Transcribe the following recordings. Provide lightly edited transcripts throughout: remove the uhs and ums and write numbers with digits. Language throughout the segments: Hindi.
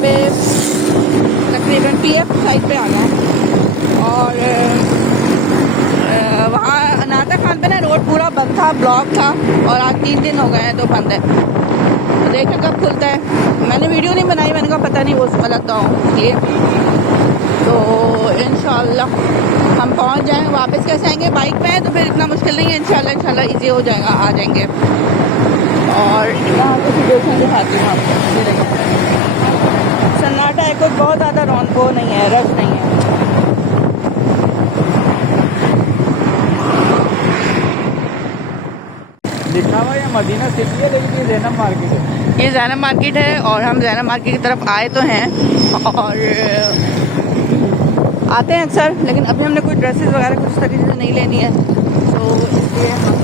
पे तकरीबन PF साइड पे आ गए हैं। और वहाँ अनाता खान पे ना रोड पूरा बंद था, ब्लॉक था, और आज 3 दिन हो गए हैं तो बंद है। तो देखें कब खुलता है। मैंने वीडियो नहीं बनाई, मैंने कहा पता नहीं वो गलत हूँ ये। तो इंशाल्लाह हम पहुँच जाएंगे। वापस कैसे आएंगे? बाइक पे है तो फिर इतना मुश्किल नहीं है। इंशाल्लाह ईजी हो जाएगा, आ जाएंगे। और यहाँ पे भी देखेंगे, दिखाती हूँ आपको। ये देखो सन्नाटा है, कुछ बहुत ज़्यादा रौनक वो नहीं है, रश नहीं है। लिखा हुआ है मदीना सिटी है, लेकिन ये ज़ैनब मार्केट है। ये ज़ैनब मार्केट है और हम ज़ैनब मार्केट की तरफ आए तो हैं और आते हैं अक्सर, लेकिन अभी हमने कोई ड्रेसेस वगैरह कुछ तरीके से नहीं लेनी है, तो इसलिए हम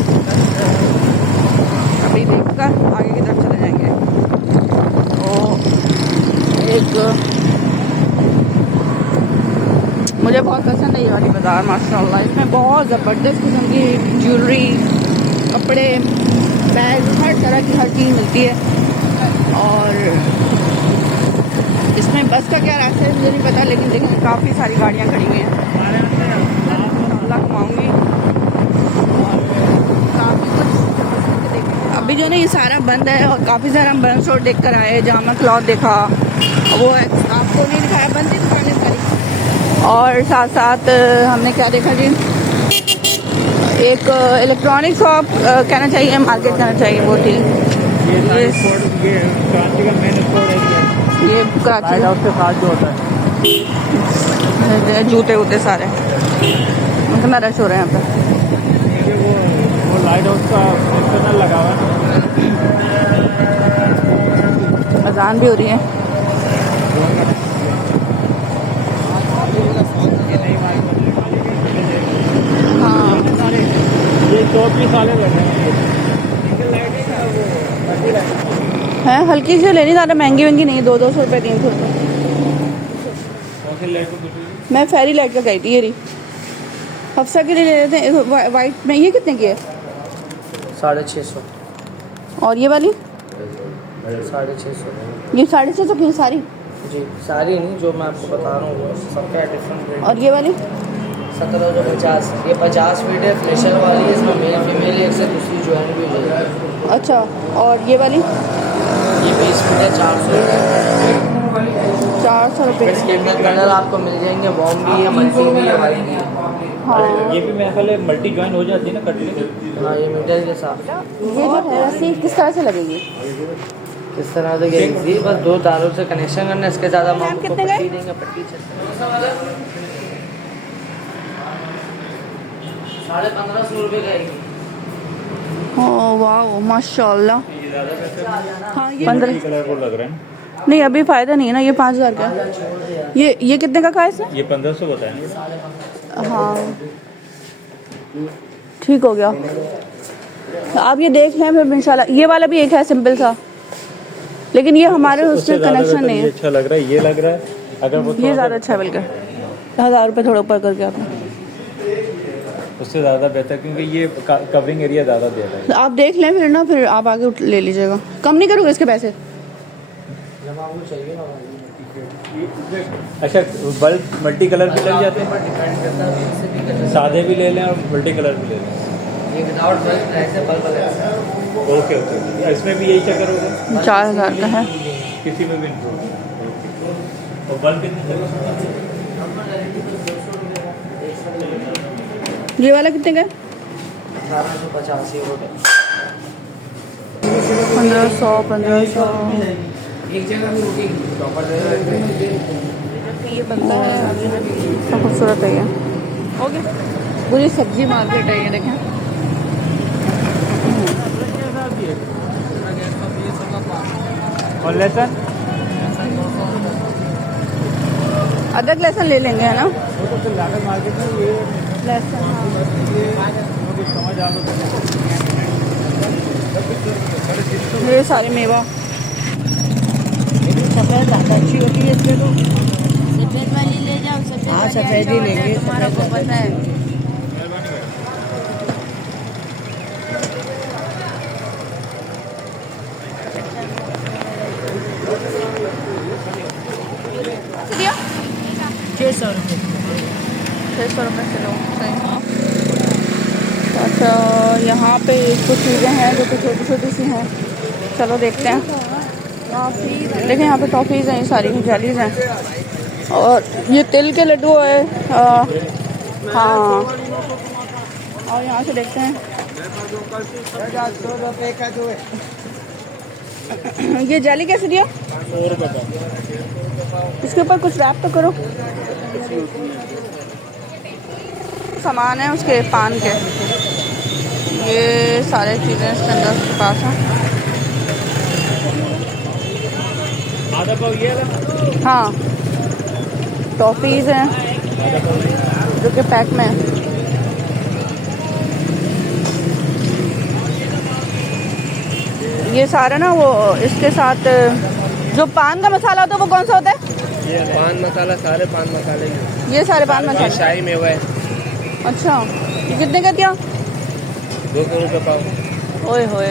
अभी देखकर आगे की तरफ चले जाएंगे। तो एक मुझे बहुत पसंद है ये वाली बाज़ार माशाल्लाह। इसमें बहुत ज़बरदस्त किस्म की ज्वेलरी, कपड़े, बैग, हर तरह की हर चीज़ मिलती है। और इसमें बस का क्या रास्ता है मुझे नहीं पता, लेकिन देखिए काफ़ी सारी गाड़ियाँ खड़ी हुई हैं। अल्लाह घुमाऊँगी और काफ़ी कुछ देखें। अभी जो ना ये सारा बंद है और काफ़ी सारा हम बंद स्टोर देख कर आए, जामा क्लॉथ देखा, वो है आपको नहीं दिखाया, बंद ही दुकानें सारी। और साथ साथ हमने क्या देखा जी, एक इलेक्ट्रॉनिक शॉप कहना चाहिए, मार्केट कहना चाहिए, वो थी। ये कराची उसके साथ जो होता है जूते वूते सारे, कितना रश हो रहा है यहाँ पे। वो लाइट हाउस का इंटरनल लगा हुआ है। अजान भी हो रही है। हाँ ये 24 साल बैठे है, हल्की सी लेनी, ज़्यादा महंगी महंगी नहीं, 200 रुपये 300 रुपये। मैं फेरी लाइट का गई थी, ये रही हफ्सा के लिए ले लेते हैं वाइट में। ये कितने की है? 650। और ये वाली 650। ये 650 की सारी? जी सारी नहीं, जो मैं आपको बता रहा हूँ वो सबका डिफरेंट रेट। और ये वाली 1750। ये 50 फीट है, फ्लेशर वाली है, इसमें मेल फीमेल एक से दूसरी ज्वाइन भी हो जाएगी। अच्छा, और ये वाली ये 20 फीट है, 400 रुपये। 400 रुपये। इसके अंदर कलर आपको मिल जाएंगे, वॉम भी है, मल्टी भी है, वाइट भी है। हाँ ये भी मेरे ख्याल मल्टी ज्वाइन हो जाती है ना कटने। हाँ ये मीटर के साथ। ये जो है रस्सी किस तरह से लगेगी? किस तरह से गई? बस 2 तारों से कनेक्शन करना, इसके ज़्यादा हम आपको कितने पट्टी गए? देंगे, पट्टी 1550 रुपये का है। ओह वाह माशाल्लाह। हाँ ये 15 कलर को लग रहा है। नहीं, अभी फ़ायदा नहीं है ना, ये 5000 का है। ये कितने का है इसने? ये 1500 बताया। हाँ ठीक हो गया। आप ये देख लें फिर इंशाल्लाह। ये वाला भी एक है सिंपल सा, लेकिन ये हमारे उससे कनेक्शन नहीं है। अच्छा लग रहा है, ये लग रहा है। अगर वो ये ज़्यादा अच्छा है, बल्कि 1000 रुपये थोड़ा ऊपर करके आपने उससे ज़्यादा बेहतर, क्योंकि ये कवरिंग एरिया ज़्यादा दे रहा है। आप देख लें फिर ना, फिर आप आगे ले लीजिएगा। कम नहीं करोगे इसके पैसे? अच्छा, बल्ब मल्टी कलर भी लग जाते हैं? सादे भी ले लें और मल्टी कलर भी ले लें। ये विदाउट बल्ब प्राइस है, बल्ब अलग। ओके ओके, इसमें भी यही चक्कर होगा? 4000 का है। किसी में भी नहीं। और बल्ब कितने? ये वाला कितने का है? 1850 ये वोट है। 1500। एक जगह ये बनता है, सब खूबसूरत है ये। ओके, पूरी सब्जी मार्केट है ये, देखें। और लहसुन? अदरक लहसुन ले लेंगे, है ना? वो तो फिर लागत मार्केट में ये लहसुन कुछ समझ आ लो। ये सारे मेवा। सफ़ेद ज़्यादा अच्छी होती है इसलिए तो सफेद वाली ले जाओ। सफेद हाँ, वाली सफेद ही लेंगे, तुम्हारा को पता है। 600 रुपये 600 रुपये किलो, सही। अच्छा, यहाँ पे कुछ चीज़ें हैं जो कि छोटी छोटी सी हैं, चलो देखते हैं। देखें यहाँ पे टॉफ़ीज़ हैं, ये सारी जेलीज़ हैं, और ये तिल के लड्डू है। हाँ, और यहाँ से देखते हैं ये जेली कैसे दिया? 100 रुपये का। इसके ऊपर कुछ रैप तो करो। सामान है उसके पान के, ये सारे चीज़ें इसके अंदर उसके पास हैं। आधा पाव ये है। हाँ, टॉफ़ीज़ हैं जो कि पैक में है। ये सारा ना वो इसके साथ जो पान का मसाला होता है वो कौन सा होता है? ये पान मसाला, सारे पान मसाले ये सारे पान ये मसाले। शाही मेवा है। अच्छा, ये कितने का दिया? 200 रुपये पाव। ओए होए,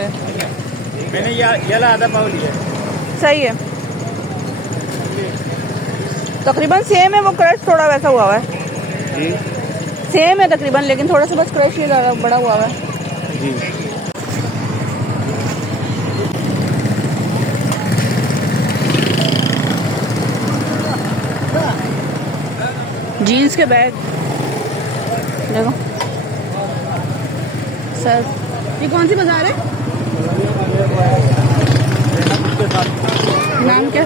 मैंने ये आधा पाव लिया। सही है। तकरीबन सेम है, वो क्रश थोड़ा वैसा हुआ है। जी सेम है तकरीबन, लेकिन थोड़ा सा बस क्रश ही ज़्यादा बड़ा हुआ है। जी। जीन्स के बैग देखो सर, ये कौन सी बाजार है? नाम क्या?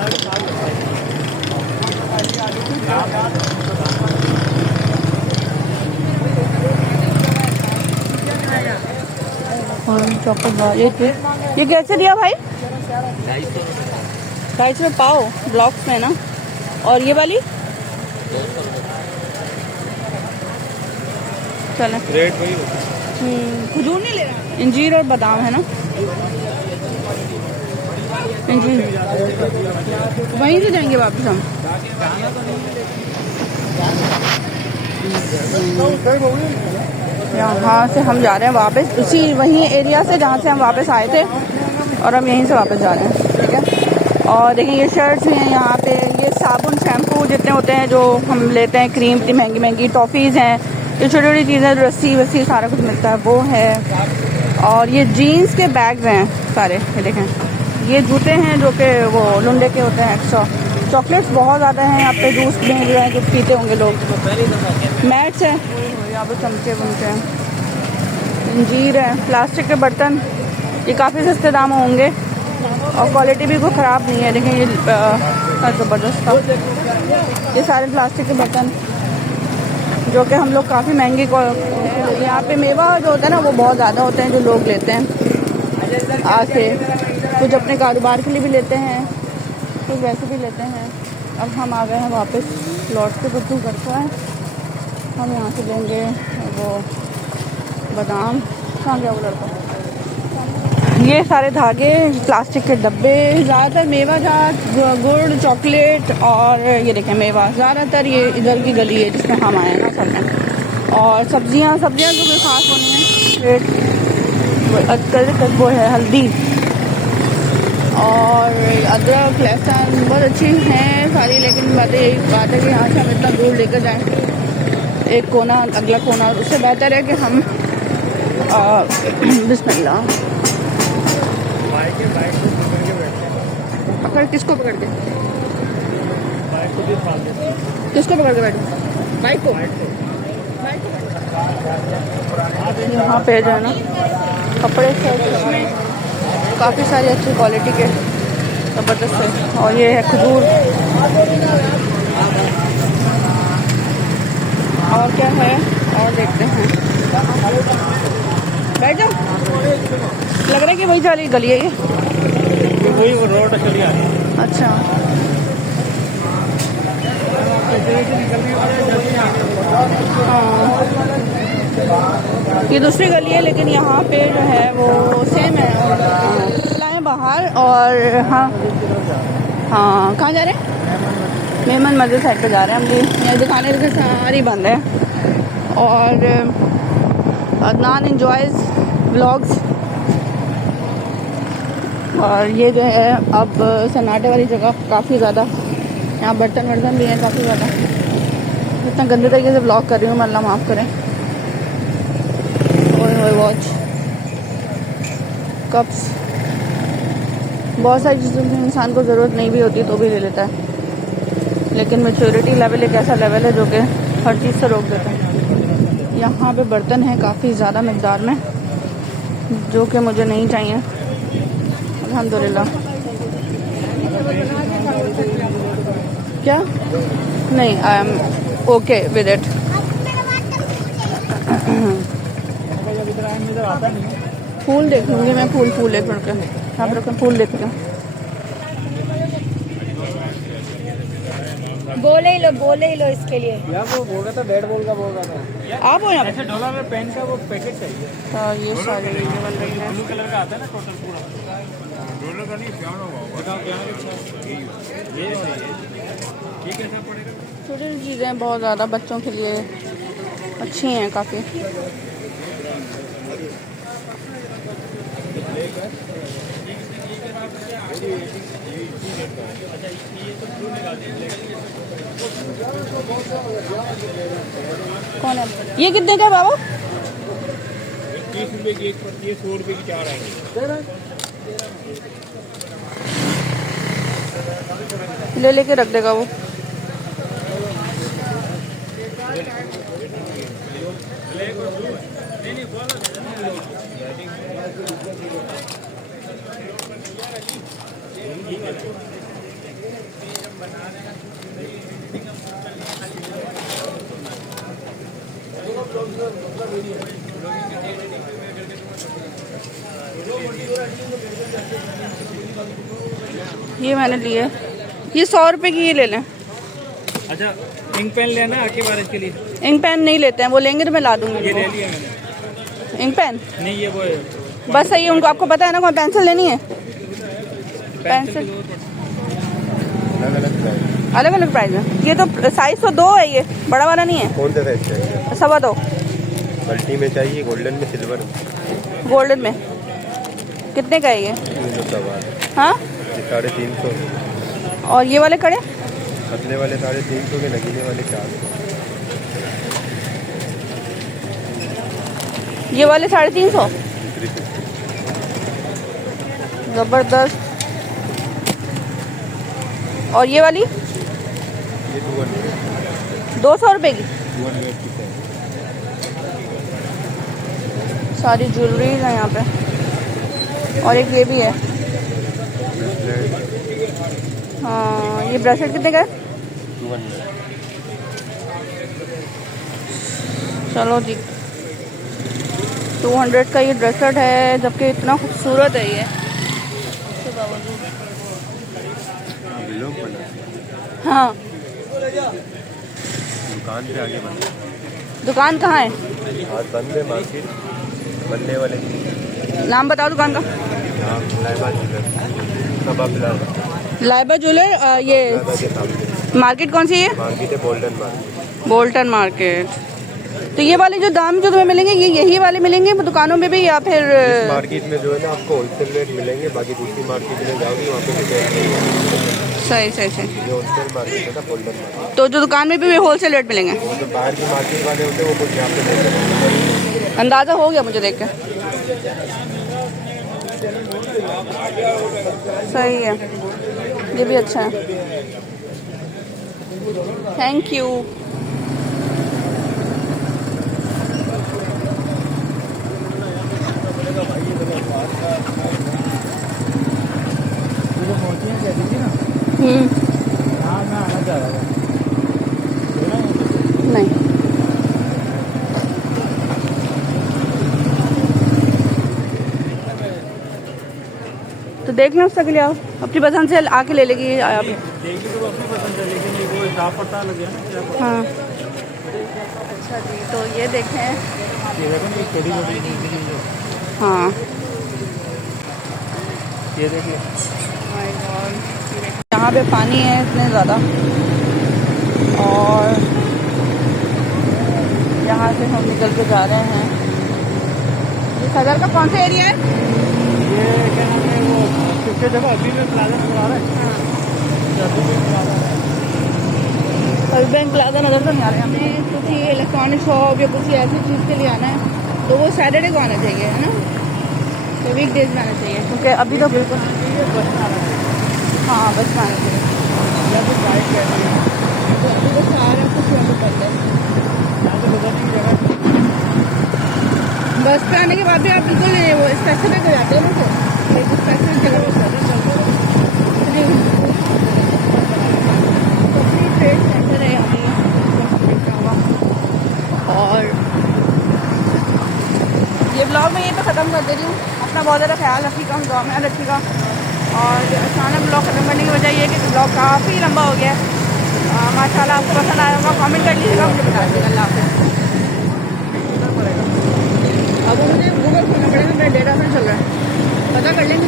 चॉकलेट बार, ये कैसे दिया भाई? 250 रुपये पाओ, ब्लॉक्स में ना। और ये वाली चले, रेट वही खजूर नहीं ले रहा, इंजीर और बादाम है ना। इंजीर वहीं से जाएंगे वापस हम। यहाँ से हम जा रहे हैं वापस उसी वहीं एरिया से जहाँ से हम वापस आए थे, और हम यहीं से वापस जा रहे हैं, ठीक है। और देखिए ये शर्ट्स भी हैं यहाँ पे, ये साबुन शैम्पू जितने होते हैं जो हम लेते हैं, क्रीम इतनी महंगी महंगी, टॉफ़ीज़ हैं, ये छोटी छोटी चीज़ें, रस्सी वस्सी सारा कुछ मिलता है वो है। और ये जीन्स के बैग्स हैं सारे, ये देखें। ये जूते हैं जो कि वो लुंडे के होते हैं एक्स्ट्रा। चॉकलेट्स बहुत ज़्यादा हैं यहाँ पे, जूस मिल रहे हैं, कुछ पीते होंगे लोग। मैट्स हैं यहाँ पे, चमचे वमचे हैं, अंजीर है, प्लास्टिक के बर्तन, ये काफ़ी सस्ते दाम होंगे और क्वालिटी भी कोई ख़राब नहीं है। देखें ये ज़बरदस्त था। ये सारे प्लास्टिक के बर्तन जो कि हम लोग काफ़ी महंगे, यहाँ पे मेवा जो होता है ना वो बहुत ज़्यादा होते हैं जो लोग लेते हैं आके, कुछ अपने कारोबार के लिए भी लेते हैं, कुछ वैसे भी लेते हैं। अब हम आ गए हैं वापस लौट के, बुद्धू करता है। हम यहाँ से लेंगे वो बादाम, कहाँ गया वो लड़का? ये सारे धागे, प्लास्टिक के डब्बे, ज़्यादातर मेवा जात, गुड़, चॉकलेट, और ये देखें मेवा, ज़्यादातर ये इधर की गली है जिसमें हम आए हैं ना असल में। और सब्जियां तो कोई ख़ास होनी है, वो है हल्दी और अदरक, लहसुन बहुत अच्छी हैं सारी, लेकिन बात यही बात है कि यहाँ से हम इतना दूर लेकर जाएँ, एक कोना अगला कोना, उससे बेहतर है कि हम बिस्मिल्लाह पकड़, किसको पकड़ के? किसको पकड़ के बैठे? बाइक को। यहाँ पे जो है ना कपड़े में काफ़ी सारी अच्छी क्वालिटी के ज़बरदस्त है। और ये है खजूर, और क्या है और देखते हैं। बैठ जाओ, लग रहा है कि वही वाली गली है ये, वही वो रोड चली आ रही है। अच्छा, ये दूसरी गली है, लेकिन यहाँ पे जो है वो सेम है। लाएँ बाहर, और हाँ हाँ, कहाँ जा रहे हैं? मेमन मस्जिद साइड पे जा रहे हैं हम भी। यहाँ दुकानें सारी बंद है। और अदनान एंजॉयज़ व्लॉग्स, और ये जो है अब सन्नाटे वाली जगह काफ़ी ज़्यादा, यहाँ बर्तन वर्तन भी हैं काफ़ी ज़्यादा। इतना गंदे तरीके से ब्लॉग कर रही हूँ मैं, अल्लाह माफ़ करें। और वॉच, कप्स, बहुत सारी चीज़ों की इंसान को ज़रूरत नहीं भी होती तो भी ले लेता है, लेकिन मैच्योरिटी लेवल एक ऐसा लेवल है जो कि हर चीज़ से रोक देता है। यहाँ पे बर्तन हैं काफ़ी ज़्यादा मिक़दार में जो कि मुझे नहीं चाहिए, अल्हम्दुलिल्लाह। क्या नहीं, I am okay with it. फूल देख लूँगी मैं, फूल एक मिनट के यहाँ पर रखो, फूल देखती हूँ। बोले ही लो इसके लिए। यार वो बोल रहा था, बैट बॉल का बोल रहा था। आप हो यहाँ पे? $1 में पेन का वो पैकेट चाहिए, हाँ, ये सारी वीडियो बन रही है। ब्लू कलर का आता है ना टोटल पूरा। डॉलर का नहीं, पियानो होगा। बताओ पियानो कितना? ये कैसा पड़ेगा? छोटी छोटी चीज़ें बहुत ज़्यादा बच्चों के लिए अच्छी हैं काफ़ी। कौन है ये? कितने का है बाबा? 30 रुपए की एक पड़ती है, 100 रुपए की 4 आएंगे। ले लेके रख देगा वो। ये मैंने लिए, ये 100 रुपए की, ये ले लें। अच्छा, इंक पेन लेना आके बारिश के लिए? इंक पेन नहीं लेते हैं, वो लेंगे तो मैं ला दूंगी। ये ले लिया मैंने। इंक पेन नहीं, ये वो है। बस सही है उनको। आपको पता है ना कौन पेंसिल लेनी है? पेंसिल अलग अलग प्राइस है। ये तो साइज तो 2 है, ये बड़ा वाला नहीं है। कौन सा साइज चाहिए? 2.25। मल्टी में चाहिए, गोल्डन में, सिल्वर? गोल्डन में कितने का है ये? 300। हाँ, ये 350। और ये वाले कड़े? पतले वाले 350 के, नगीने वाले 400। ये वाले 350। ज़बरदस्त। और ये वाली ये 200। 200 रुपए की। 200 की है। सारी ज्वेलरीज है यहाँ पे, और एक ये भी है। हाँ, ये ब्रेसलेट कितने का है? 200। चलो जी, 200 का ये ब्रेसलेट है, जबकि इतना खूबसूरत है ये। इसके बावजूद लोग बना, हाँ। दुकान पे आगे बना। दुकान कहाँ है? आज बंद है मार्केट, बनने वाले। नाम बताओ दुकान का। हाँ, लाइबा ज्वेलर, कबाब प्लाजा। लाइबा ज्वेलर। ये प्लाजा के सामने मार्केट कौन सी है? मार्केट है, गोल्डन मार्केट। Bolton market. तो ये वाले जो दाम जो तुम्हें मिलेंगे, ये यही वाले मिलेंगे दुकानों में भी, या फिर इस मार्केट में जो है ना आपको होलसेल रेट मिलेंगे, बाकी दूसरी मार्केट में जाओगे वहाँ पे रिटेल रेट। सही सही सही। ये होलसेल मार्केट है ना, गोल्डन मार्केट। तो जो दुकान में भी होलसेल रेट मिलेंगे? वो जो बाहर की मार्केट वाले होते हैं वो कुछ यहाँ पे देते हैं। अंदाज़ा हो गया मुझे देख के। सही है, ये भी अच्छा है। Thank you. नहीं, तो देख लें उससे के लिए, आप अपनी पसंद से आके ले लेगी आप। देखिए तो अपनी पसंद है, लेकिन वो हिसाब पता लगे ना। हाँ, अच्छा जी, तो ये देखें। ये देखो ना, छोटी छोटी चीज़ें। हाँ, ये देखिए, यहाँ पे पानी है इतने ज़्यादा, और यहाँ से हम निकल के जा रहे हैं। ये सदर का कौन सा एरिया है? ये क्या नाम है वो, किसके देखो अभी में प्लाजा नजर आ रहा है। अभी में प्लाजा है। और बैंक प्लाजा नजर तो नहीं आ रहा है। हमें कुछ ही इलेक्ट्रॉनिक शॉप या कुछ ऐसी चीज़ के लिए आना है तो वो सैटरडे को आना चाहिए, है ना, तो वीक डेज में आना चाहिए, क्योंकि अभी तो बिल्कुल हाँ बस में आना चाहिए। तो अभी तो सारा कुछ यहाँ पे बंद है। बस पे आने के बाद भी आप बिल्कुल वो स्पेसिफिक हो जाते हैं ना, तो स्पेसिफिक जगह पे ट्रेड सेंटर है यहाँ पे। और ये ब्लॉग मैं यहीं पे ख़त्म कर दे रही हूँ। अपना बहुत ज़्यादा ख्याल रखिएगा, दुआ में रखिएगा। और अचानक ब्लॉग ख़त्म करने की वजह ये है कि ब्लॉग काफ़ी लंबा हो गया है। माशाल्लाह आपको पसंद आया होगा, कमेंट कर लीजिएगा, मुझे बता दीजिएगा। अल्लाह हाफ़िज़। अब मुझे गूगल खोलना पड़ेगा, मेरा डेटा फिर चल रहा है, पता कर लेंगे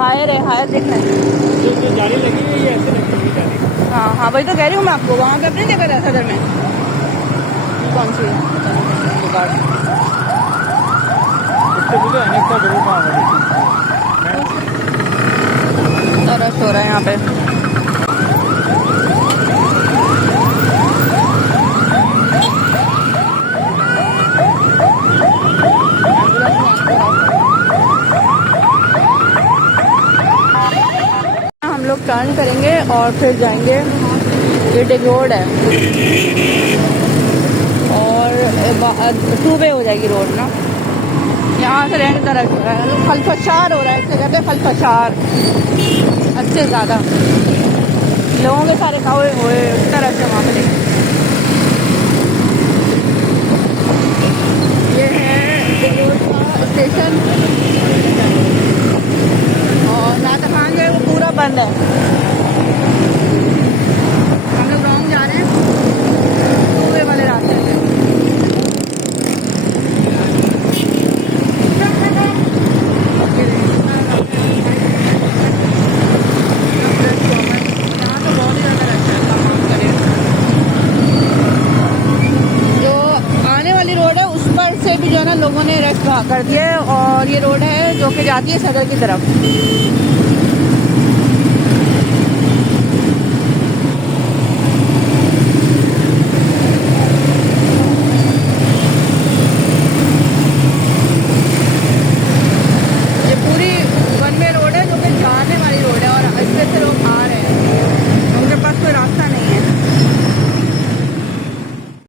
हायर है, हायर देखना है जो जाली लगी है ये ऐसे लगी है जाली। हाँ हाँ वही तो कह रही हूँ मैं आपको। वहाँ पे अपनी जगह है सदर में, कौन सी है दुकान? इससे मुझे अनेक का जरूर काम है। तरस हो रहा है यहाँ पे। हम लोग टर्न करेंगे और फिर जाएंगे, ये डिग रोड है और 2 वे हो जाएगी रोड ना। यहाँ से रेंट तरफ हो रहा है, खलफशार हो रहा है, इसे कहते हैं खलफशार। अच्छे ज़्यादा लोगों के सारे खाए हुए उस तरह से वहाँ पे देखें। ये है डिग रोड का स्टेशन और नाता खान जो है वो पूरा बंद है। हम लोग रॉन्ग जा रहे हैं, 2 वे वाले रास्ते से। जो आने वाली रोड है उस पर से भी जो है ना लोगों ने रश कर दिया है, और ये रोड है जो कि जाती है सदर की तरफ।